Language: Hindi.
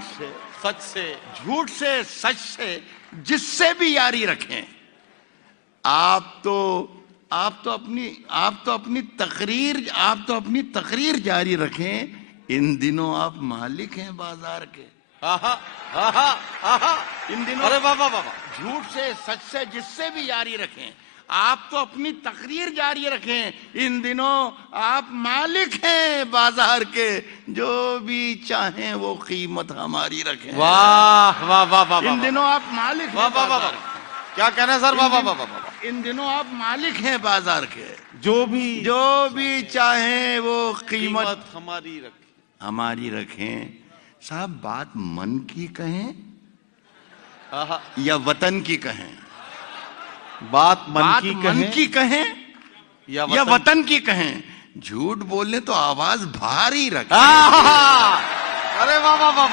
से, सच से, झूठ से, सच से, जिससे भी यारी रखें। आप तो अपनी तकरीर जारी रखें। इन दिनों आप मालिक हैं बाजार के। आहा, आहा, आहा। इन दिनों अरे वाह वाह वाह, झूठ से, सच से, जिससे भी यारी रखें। आप तो अपनी तकरीर जारी रखें। इन दिनों आप मालिक हैं बाजार के। जो भी चाहें वो कीमत हमारी रखें। वाह वाह वाह वाह। इन दिनों आप मालिक हैं वाह वाह वाह बाजार वाह। क्या कहना है सर? वाह वाह वाह वाह। इन दिनों आप मालिक हैं बाजार के। जो भी चाहें वो कीमत हमारी रखें। हमारी रखें। साहब, बात मन की कहें आहा, या वतन की कहें? बात मन कहें की कहें या वतन की कहें? झूठ बोले तो आवाज भारी रखें। आहा, अरे वाह वाह वाह।